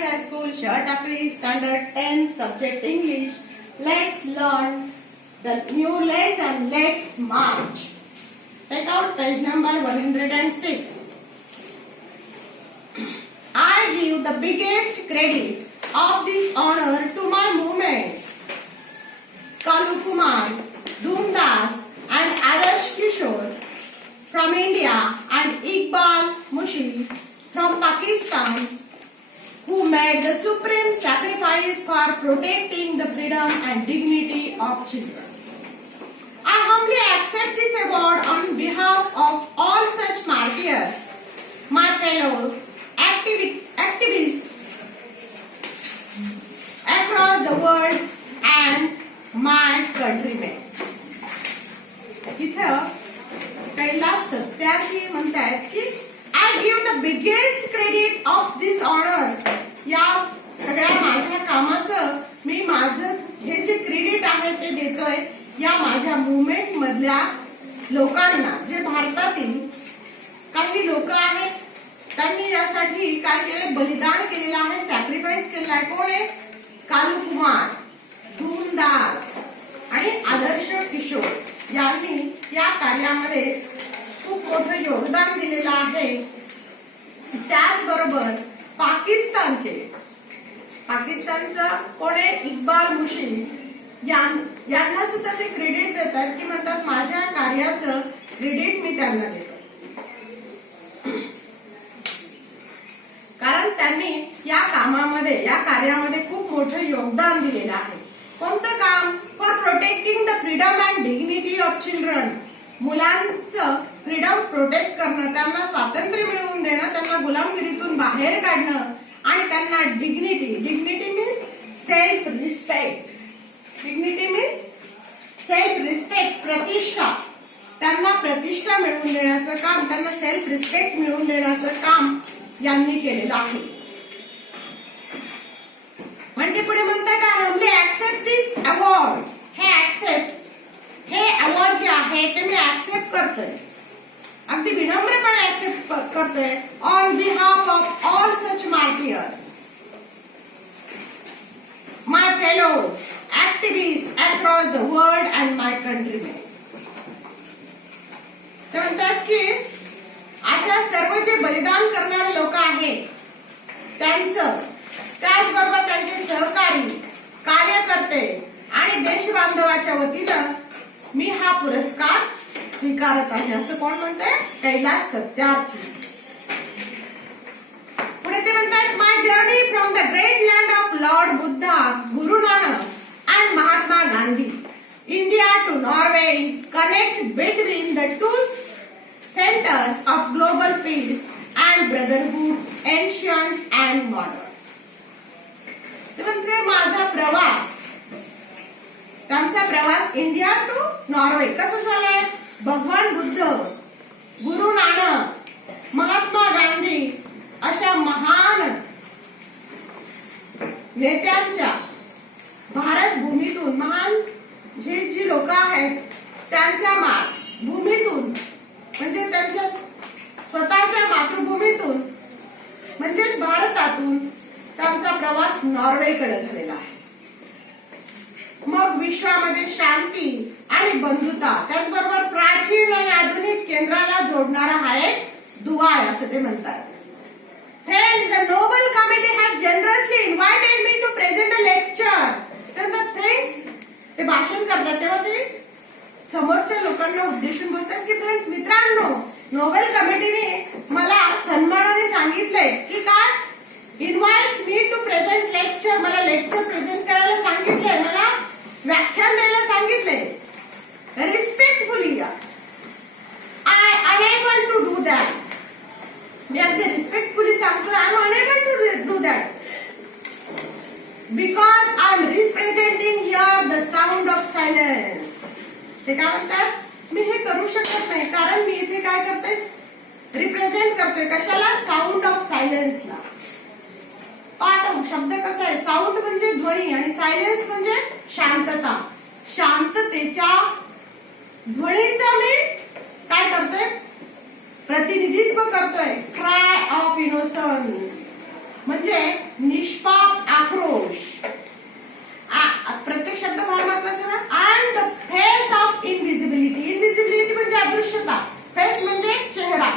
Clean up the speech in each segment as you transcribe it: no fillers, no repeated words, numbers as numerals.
Sahari High School, Shatakli, Standard 10, Subject English. Let's learn the new lesson. Let's march. Take out page number 106. I give the biggest credit of this honor to my movements. Kalu Kumar, Dhumdas and Adarsh Kishore from India and Iqbal Mushi from Pakistan, who made the supreme sacrifice for protecting the freedom and dignity of children. I humbly accept this award on behalf of all such martyrs, my fellow activists across the world and my countrymen. इथं कैलास सत्यार्थी म्हणतात की I give the biggest credit of this honor. या सगळ्या माझ्या कामाचं मी माझं हे जे क्रेडिट आहे ते देतोय या माझ्या मुवमेंट मधल्या लोकांना, जे भारतातील काही लोक आहेत त्यांनी यासाठी काय केले, बलिदान केलेलं आहे, सॅक्रिफाइस केलेला आहे. कोण आहे? कालू कुमार, धूमदास आणि आदर्श किशोर यांनी या कार्यामध्ये खूप मोठं योगदान दिलेलं आहे. त्याचबरोबर पाकिस्तानचा कोण आहे? इक्बाल मुशी यांना सुद्धा ते क्रेडिट देतात की म्हणतात माझ्या कार्याचं क्रेडिट मी त्यांना देतो, कारण त्यांनी या कामामध्ये, या कार्यामध्ये खूप मोठं योगदान दिलेलं आहे. कोणतं काम? For protecting the freedom and dignity of children. मुलांचं फ्रीडम प्रोटेक्ट करणं, त्यांना स्वातंत्र्य मिळवून देणं, त्यांना गुलामगिरीतून बाहेर काढणं आणि त्यांना dignity means self respect. Dignity means self respect, प्रतिष्ठा. त्यांना प्रतिष्ठा मिळवून देण्याचं काम, त्यांना सेल्फ रिस्पेक्ट मिळवून देण्याचं काम यांनी केलेलं आहे. म्हणजे पुढे म्हणतात I humbly accept this award. हे अवॉर्ड जे आहे ते मी ऍक्सेप्ट करतोय, अगदी विनम्रपणे ऍक्सेप्ट करतोय on behalf of all such martyrs, my fellows activist across the world and my countrymen. ते म्हणतात की अशा सर्व जे बलिदान करणारे लोक आहेत त्यांचं, त्याचबरोबर त्यांचे सहकारी, कार्यकर्ते आणि देश बांधवाच्या वतीनं मी हा पुरस्कार स्वीकारत आहे, असं कोण म्हणतंय? कैलास सत्यार्थी. पुढे ते म्हणतात my journey from the great land of Lord Buddha, Guru Nanak and Mahatma Gandhi, India to Norway is connect between the two centres of global peace and brotherhood, ancient and modern. ते म्हणते माझा प्रवास, त्यांचा प्रवास इंडिया टू नॉर्वे कसं झालाय? भगवान बुद्ध, गुरु नानक, महात्मा गांधी अशा महान नेत्यांच्या भारत भूमीतून, महान जी लोक आहेत त्यांच्या भूमीतून, म्हणजे त्यांच्या स्वतःच्या मातृभूमीतून म्हणजेच भारतातून त्यांचा प्रवास नॉर्वेकडे झालेला आहे. मग विश्वामध्ये शांती आणि बंधुता, त्याचबरोबर प्राचीन आणि आधुनिक केंद्राला जोडणारा हा एक दुवा आहे असं ते म्हणतात. Friends, the Nobel committee has generously invited me to present a lecture. तर फ्रेंड्स ते भाषण करतात तेव्हा ते समोरच्या लोकांना उद्देशून बोलतात की फ्रेंड्स, मित्रांनो, नोबेल कमिटीने मला सन्मानाने सांगितलंय की काय, invite me to present lecture, मला लेक्चर प्रेझेंट करायला सांगितलंय, मला व्याख्यान द्यायला सांगितलंय. Respectfully I unable to do that. मी अगदी रिस्पेक्टफुली सांगतो I am unable to do that because I am representing here the sound of silence. ते काय म्हणतात, मी हे करू शकत नाही कारण मी इथे काय करतोय, रिप्रेझेंट करतोय कशाला? साऊंड ऑफ सायलेन्सला. आता शब्द कसा आहे, साऊंड म्हणजे ध्वनी आणि सायलेन्स म्हणजे शांतता. शांततेच्या ध्वनीचा मी काय करतोय? प्रतिनिधित्व करतोय. क्राय ऑफ इनोसन्स म्हणजे निष्पाप आक्रोश. प्रत्येक शब्द फार महत्वाचा ना. And the face of invisibility. Invisibility म्हणजे अदृश्यता. फेस म्हणजे चेहरा.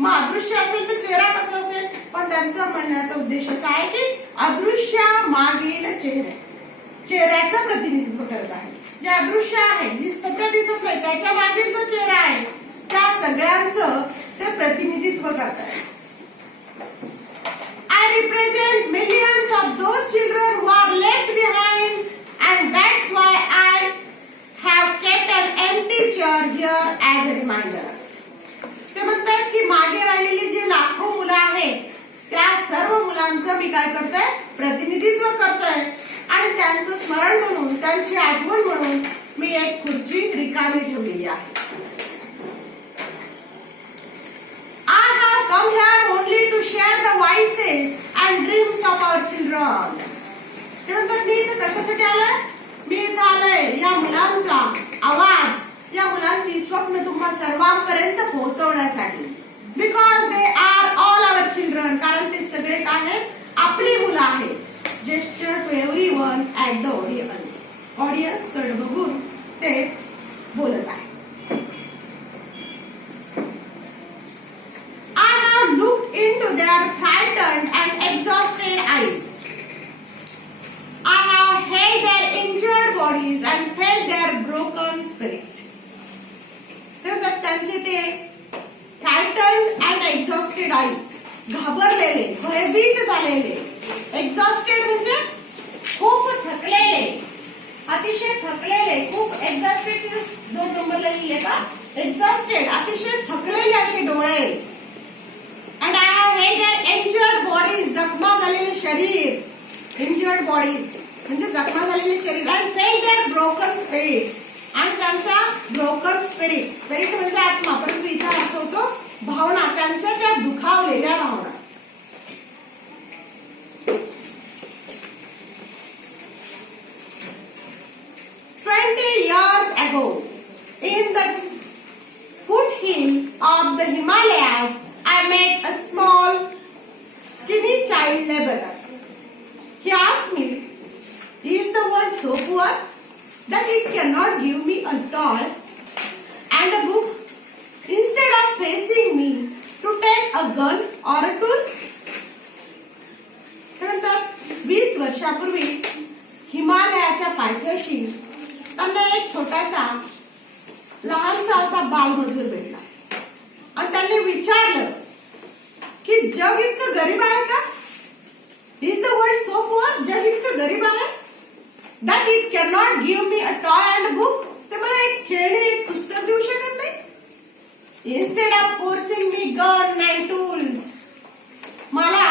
मग अदृश्य असेल तर चेहरा कसा असेल. पण त्यांचा म्हणण्याचा उद्देश असा आहे की अदृश्य मागील चेहऱ्याचं प्रतिनिधित्व करत आहे. जे अदृश्य आहे, जी सत्य दिसत नाही, त्याच्या मागील जो चेहरा आहे त्या सगळ्यांचं ते प्रतिनिधित्व करत आहे. I represent millions of those children who are left behind, and that's why I have kept an empty chair here as a reminder. ते म्हणतात की मागे राहिलेली जी लाखो मुलं आहेत त्या सर्व मुलांचं मी काय करतोय, प्रतिनिधित्व करतोय. आणि त्यांचं स्मरण म्हणून, त्यांची आठवण म्हणून मी एक खुर्ची रिकामी ठेवलेली आहे. I have come here only to share the voices and dreams of our children. ते म्हणतात मी इथे कशासाठी आलोय. मी इथे आलोय या मुलांचा आवाज, या मुलांची स्वप्न तुम्हा सर्वांपर्यंत पोहोचवण्यासाठी. Because they are all our children. कारण ते सगळे काय आहेत, आपली मुलं आहेत. Gesture to everyone at the audience. Audience कडे बघून ते बोलत आहे. I have looked into their frightened and exhausted eyes. I have held their injured bodies and felt their broken spirit. त्यांचे ते फ्रायटन्ड अँड एक्झॉस्टेड आईज, घाबरलेले, भयभीत झालेले. एक्झॉस्टेड म्हणजे खूप थकलेले, अतिशय थकलेले. खूप एक्झॉस्टेड 2 नंबरला लिहिले का. एक्झॉस्टेड अतिशय थकलेले असे डोळे. And I have held their injured bodies, जखमा झालेले शरीर. Injured bodies म्हणजे जखमा झालेले शरीर. And felt their broken spirit. आणि त्यांचा ब्रोकन स्पिरिट. स्पिरिट म्हणजे आत्मा, परंतु इथे अर्थ होतो भावना. त्यांच्या त्या दुखावलेल्या भावना. Years ago, in the foothill of the Himalayas, I met a small, skinny child laborer. He asked me, "Is the world so poor that it cannot give me a toy and a book instead of facing me to take a gun or a tool?" त्यानंतर 20 वर्षापूर्वी हिमालयाच्या पायथ्याशी त्यांना एक छोटासा लहानसा असा बालमजूर भेटला. आणि त्यांनी विचारलं की जग इतकं गरीब आहे का. Is the world so poor. जग इतकं गरीब आहे that it can not give me a toy and book. ते मला एक खेळणी, एक पुस्तक देऊ शकत नाही. Instead of forcing me gun and tools. मला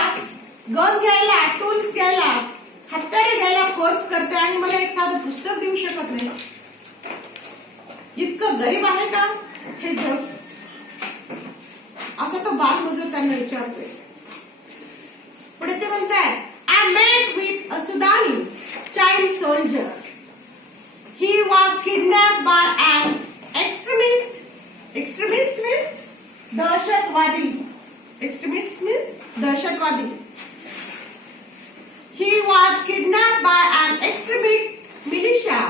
गन घ्यायला, टूल्स घ्यायला, हत्यारे घ्यायला फोर्स करते आणि मला एक साधं पुस्तक देऊ शकत नाही. इतकं गरीब आहे का हे जग. असं तो बालमजूर त्यांना विचारतोय. पुढे ते म्हणतात, I met with a Sudanese child soldier. He was kidnapped by an extremist. Extremist means दहशतवादी. Extremist means दहशतवादी. He was kidnapped by an extremist militia.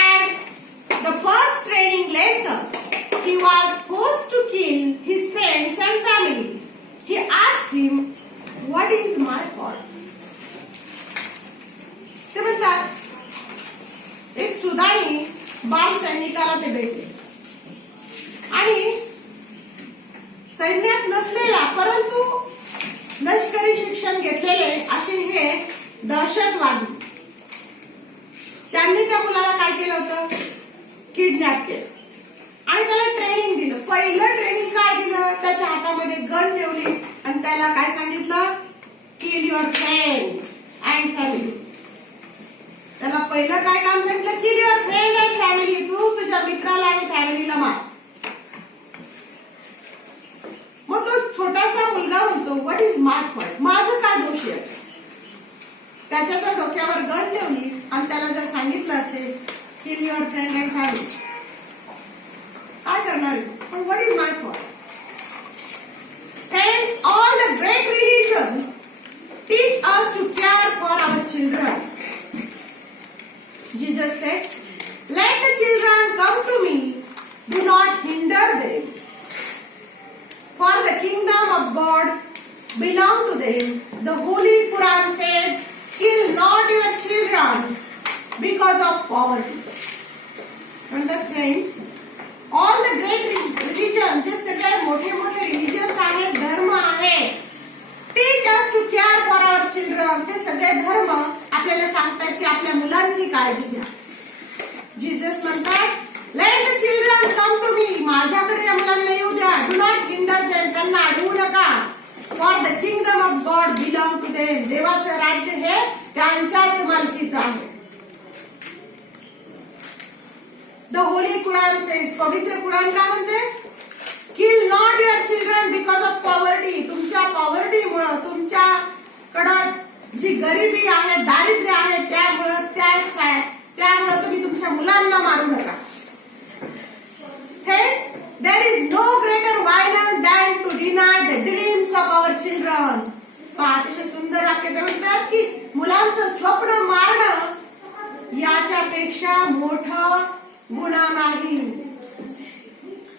As the first training lesson, he was forced to kill his friends and family. He asked him, "What is my fault?" ते म्हणतात एक सुदानी बाल सैनिकाला ते भेटले आणि सैन्यात नसलेला परंतु लष्करी शिक्षण घेतलेले असे हे दहशतवादी. त्यांनी त्या मुलाला काय केलं होतं, किडनॅप केलं आणि त्याला ट्रेनिंग दिलं. पहिलं ट्रेनिंग काय दिलं, त्याच्या हातामध्ये गन ठेवली आणि त्याला काय सांगितलं, किल युअर फ्रेंड अँड फॅमिली. त्याला पहिलं काय काम सांगितलं, किल युअर फ्रेंड अँड फॅमिली. तू तुझ्या मित्राला आणि फॅमिलीला मार. मग तो छोटासा मुलगा म्हणतो, व्हॉट इज माय फॉल्ट. माझं काय दोष आहे. त्याच्या जर डोक्यावर गन ठेवली आणि त्याला जर सांगितलं असेल किल युअर फ्रेंड अँड फॅमिली, काय करणार. पण what is my fault. Friends, all the great religions teach us to care for our children. Jesus said, let the children come to me, do not hinder them. For the kingdom of God belong to them. The Holy Quran says, kill not your children because of poverty. And the friends, all the great religions, जे सगळे मोठे मोठे religions आहेत, धर्म आहेत, teach us to care for our children. ते सगळे धर्म आपल्याला सांगतात की आपल्या मुलांची काळजी घ्या. जीसस म्हणतात, let the children come to me. माझ्याकडे या मुलांना येऊ द्या. Do not hinder them. त्यांना अडवू नका. For the kingdom of God belong to them. देवाचं राज्य हे त्यांच्याच मालकीचं आहे. The Holy Quran says, पवित्र कुराण काय म्हणते? Kill not your children because of poverty. तुमच्या पॉवर्टीमुळे, तुमच्याकडं जी गरिबी आहे, दारिद्र्य आहे, त्यामुळे तुम्ही तुमच्या मुलांना मारू नका. Hence, there is no greater violence than to deny the dreams of our children. अतिशय सुंदर वाक्य ते म्हणतात की मुलांचं स्वप्न मारणं याच्यापेक्षा मोठा गुन्हा नाही.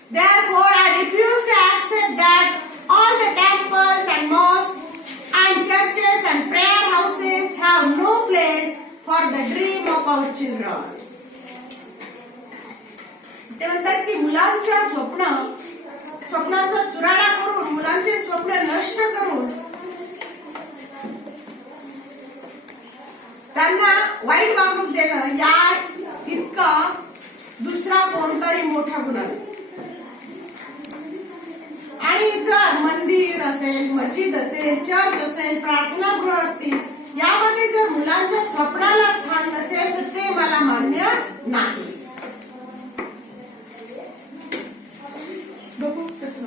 Therefore, I refuse to accept that all the temples and mosques and churches and prayer houses have no place for the dream of our children. ते म्हणतात की मुलांच्या स्वप्नाचा चुराडा करून, मुलांचे स्वप्न नष्ट करून त्यांना वाईट वागणूक देणं या इतका दुसरा कोणताही मोठा गुन्हा नाही. आणि जर मंदिर असेल, मस्जिद असेल, चर्च असेल, प्रार्थनागृह असतील, यामध्ये जर मुलांच्या स्वप्नाला स्थान नसेल तर ते मला मान्य नाही. बघू कसं